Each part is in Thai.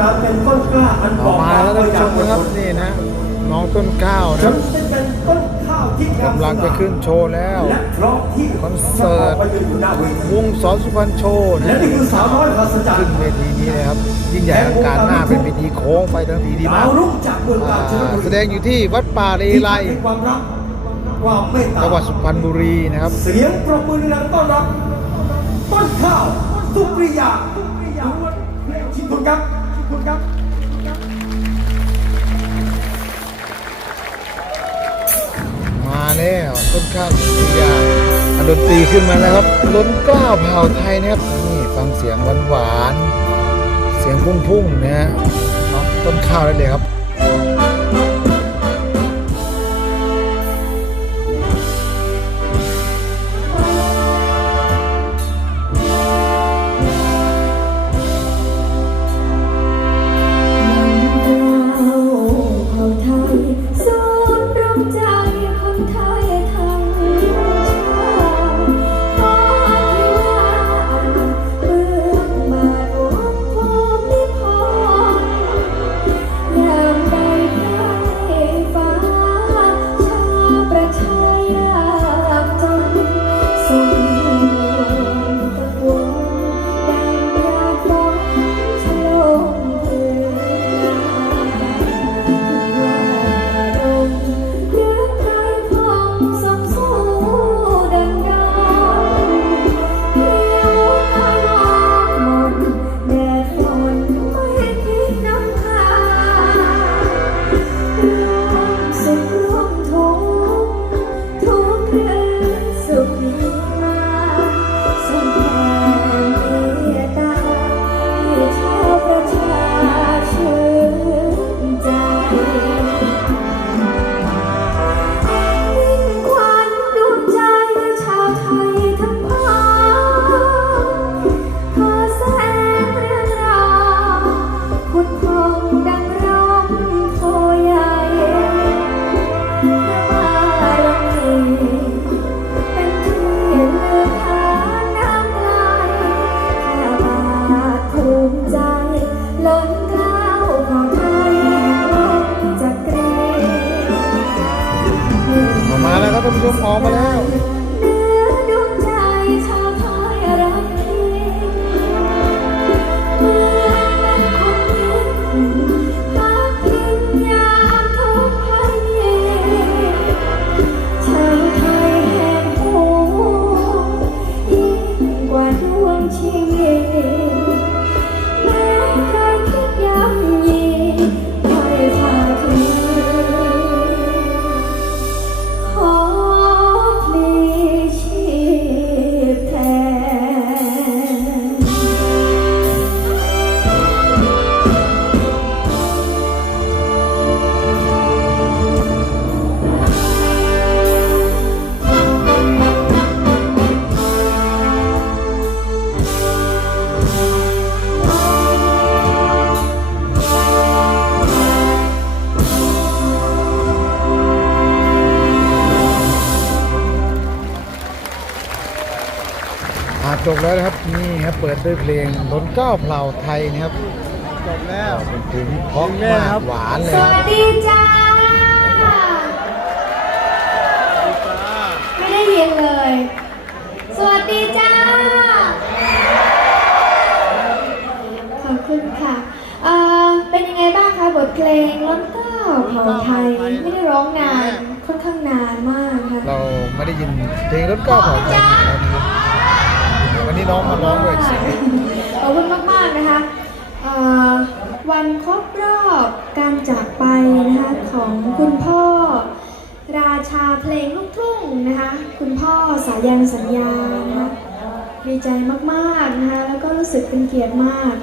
การเป็นต้นกล้าอันออกมาแล้วท่านผู้ชมนะครับนี่นะ น้องต้นข้าวนะคฉัรันบจะเป็นต้นข้าวที่งามกำลังจะขึ้นโชว์แล้วและเพราะที่คอนเสิร์ตจะออกไปยืนอยู่หน้าเวทีวงสอนสุพรรณโชว์นะและนี่คือสาวน้อยมหัศจรรขึ้นย์เวทีนี้เลยครับ ยิ่งใหญ่อลังการหน้าเป็นเวทีโค้งไปทั้งทีดีมาดากวรุ่งจากเมืองกาญจนอ่าบุรีแสดงอยู่ที่วัดป่าเลไลที่ความรักความเมตตาจังหวัดสุพรรณบุรีนะครับ เสียงปรบมือดังต้อนรับต้นข้าวสุปริยาชิคุณครับชิ คุณครับมาแล้วต้นข้าวสียาอะดนตรีขึ้นมาแล้วครับล้นกล้าวเผ่าไทยนะครับนี่ฟังเสียงหวานๆเสียงพุ่งๆนะฮะน้องต้นข้าวได้เลยครับ จบแล้วนะครับนี่ครับเปิดด้วยเพลงล้นเกล้าวเผ่าไทยนะครับจบแล้วเป็นเพลงเพราะมากหวานเลยสควัรับสดีจ้าไม่ได้ยินเลย สวัสดีจ้าขอบคุณค่ะเอ่อเป็นยังไงบ้างคะบทเพลงล้นเกล้าเผ่าไทยไม่ได้ร้องนานค่อนข้างนานมากค่ะเราไม่ได้ยินเพลงล้นเกล้าวเผ่าไทย น้องมาร้องด้วยสียงขอบคุณมากๆนะคะวันครบรอบการจากไปนะคะของคุณพ่อ ราชาเพลงลูกทุ่งนะคะคุณพ่อสายันสัญญานะคะดีใจมากๆนะคะแล้วก็รู้สึกเป็นเกียรติมาก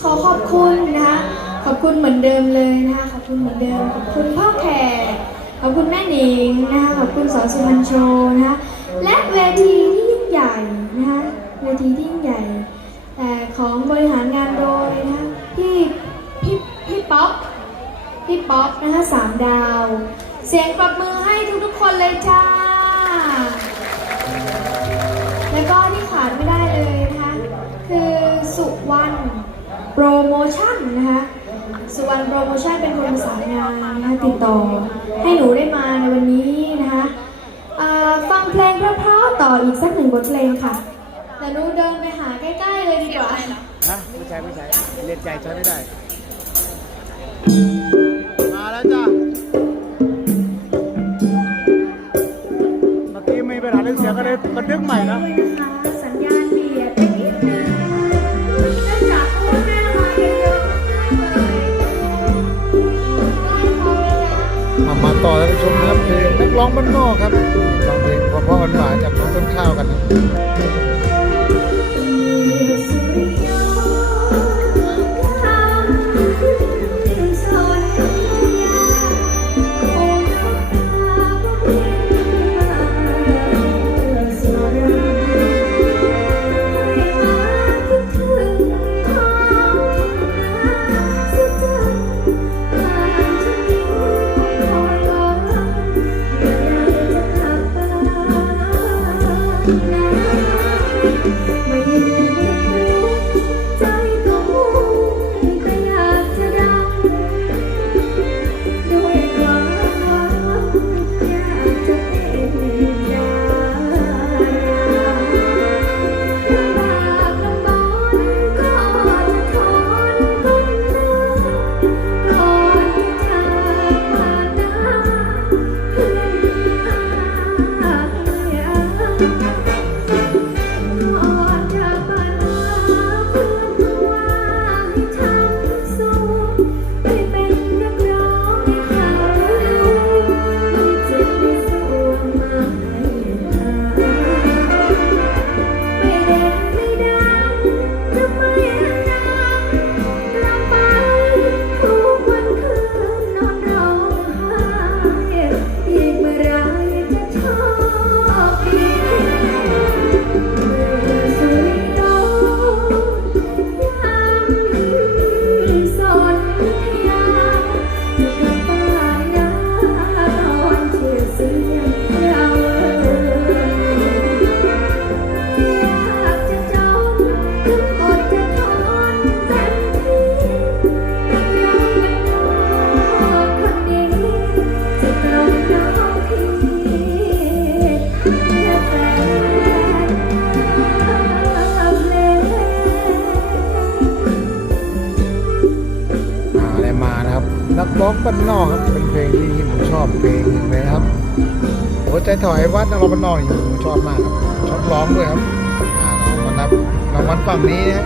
ขอขอบคุณนะคะขอบคุณเหมือนเดิมเลยนะคะขอบคุณเหมือนเดิมขอบคุณพ่อแขกขอบคุณแม่หนิงนะคะขอบคุณสอนสุพรรณโชว์นะคะและเวทีที่ยิ่งใหญ่นะคะ เวทีที่ยิ่งใหญ่ แต่ของบริหารงานโดยนะคะพี่พี่พี่ป๊อปพี่ป๊อปนะคะสามดาว เสียงปรบมือให้ทุกๆคนเลยจ้า แล้วก็ที่ขาดไม่ได้เลยนะคะคือสุวรรณโปรโมชั่นนะคะสุวรรณโปรโมชั่นเป็นคนประสานงานนะคะติดต่อให้หนูได้มาในวันนี้นะคะฟังเพลงเพราะๆต่ออีกสักหนึ่งบทเพลงค่ะ แต่หนูเดินไปหาใกล้ๆเลยดีกว่า ฮะไม่ใช่ไม่ใช่เรียนใจใช้ไม่ได้ มาแล้วจ้ะเมื่อกี้มีปัญหาเรื่องเสียงก็เลยบันทึกใหม่นะ ด้วยนะคะสัญญาณเบียดไปนิดนึงเนื่องจากตัวแม่มาเยอะๆมากเลยได้พอไหมจ๊ะ มามาต่อท่านผู้ชมนะครับเพลงนักร้องบ้านนอกครับฟังเพลงเพราะๆหวานๆจากน้องต้นข้าวกันครั ไม่รู้ นอกครับเป็นเพลงที่ผมชอบเพลงหนึ่งเลยนะครับหัวใจถอยวัดนักร้องบ้านนอกนี่ผมชอบมากครับชอบร้องด้วยครับอ่าเรามานับรางวัลฝั่งนี้นะ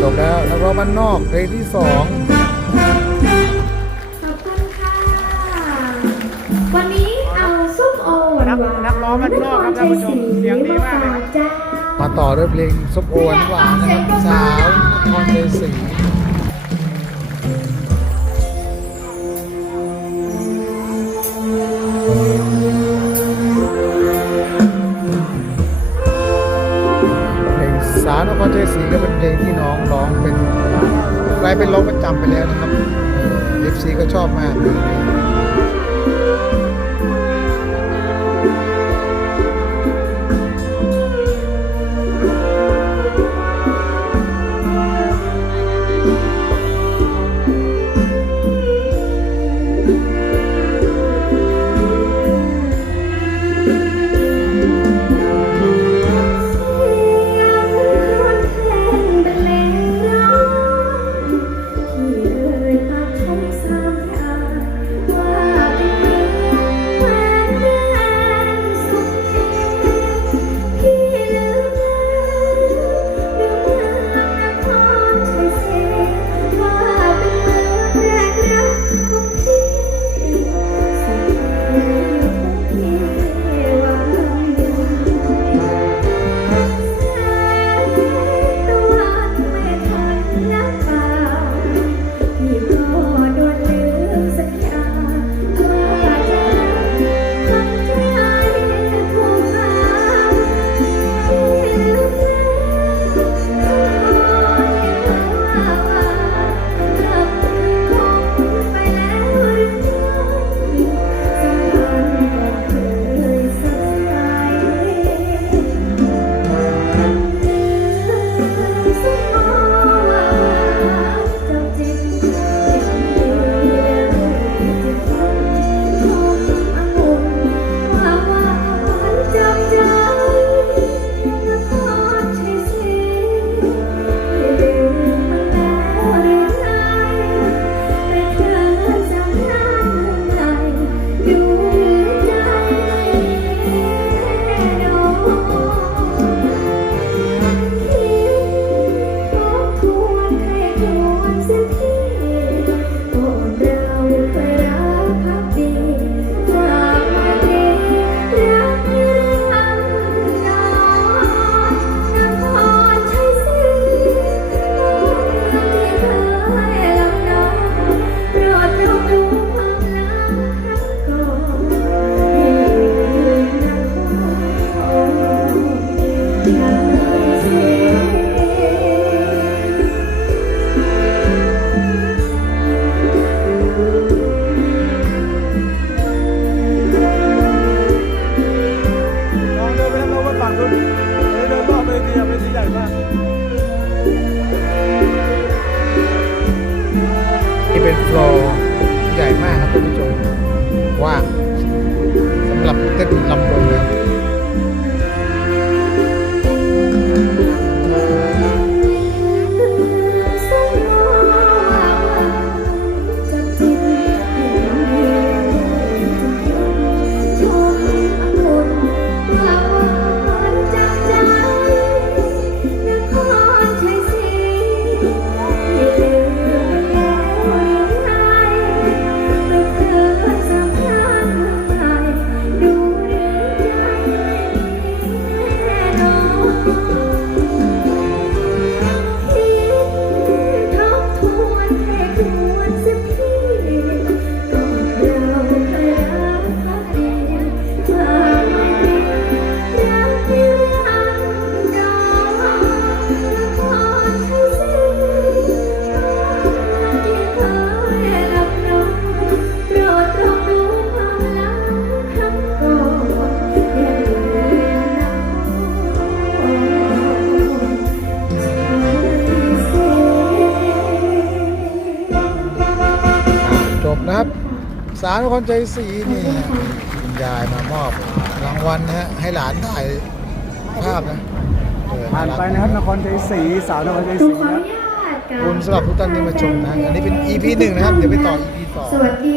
จบแล้วนักร้องบ้านนอกเพลงที่สองขอบคุณค่ะ วันนี้เอาส้มโอหวานหวานนักร้องบ้านนอกครับท่านผู้ชมเสียงดีมากเลยครับจ้ามาต่อด้วยเพลงซุปโอหวานหวานนะครับสาวนครชัยศาวนครชัยศรีก็เป็นเพลงที่น้องร้องเป็นกลายเป็นร้องประจำไปแล้วนะครับเอฟซีก็ชอบมาก สารนครใจศรีนี่ฮะคุณยายมามอบรางวัลนะฮะให้หลานถ่ายภาพนะเออผ่านไปนะครับนครชัยศรีสาวนครชัยตูศรีขออนะนุญาตขอบคุณสำหรับทุกท่านที่มาชมนะ อันนี้เป็น EP หนึ่งนะครับ เดี๋ยวไปต่อ EP สอง สวัสดี